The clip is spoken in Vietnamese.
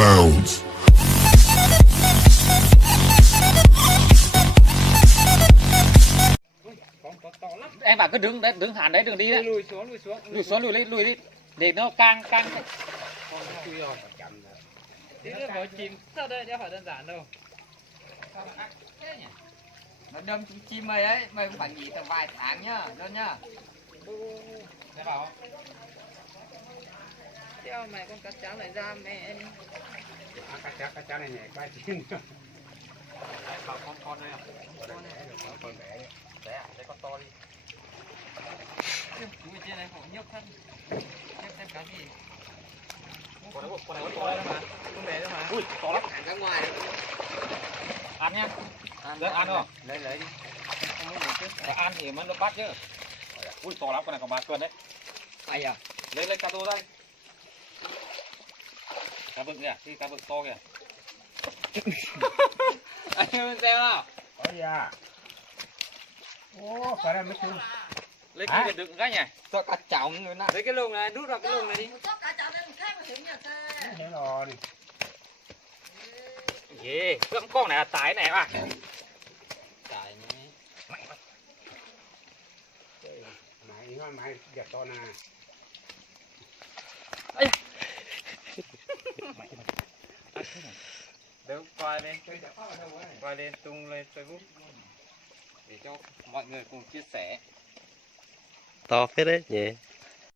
bounds. Em bảo cứ đứng đấy, đứng hẳn đấy, đừng đi đấy. Lùi đi để nó căng Tí nữa vào chìm sao đây, đéo phải đơn giản đâu. Nó đâm trúng chim mày ấy, mày cũng phải nghỉ tầm vài tháng nhá, đơn nhá. Thế bảo Đéo mày con cá trắng lại ra mẹ đi. Cá cháo này nhảy quay chín. bảo con đây à? Con bé à? Đấy con to đi. Chú ở trên này họ nhấc thân. Nhấc thêm cá gì? Con này con to đấy mà. Con bé thôi mà. Ui, to lắm. Ra ngoài đấy. Ăn nhá. Ăn không? Lấy đi. Không muốn được chứ. Và ăn thì mới nó bắt chứ. Ui, to lắm, con này còn 3 cân đấy. Ai à? Lấy cá rô đây. Cá vực kìa, cái cá vực to kìa. Anh em xem nào. Ôi da. Ô, phải ra mới chung. Lấy cái gì đựng cái nhỉ? Cho cá chỏng rồi nè. Lấy cái lồng này, đút vào cái lồng này đi. Thế rồi. Gì? Gẫm con này là tái này à? Cải nhé. Mày giật to nè. Đâu quay lên tung lên Facebook để cho mọi người cùng chia sẻ. To phết đấy nhỉ.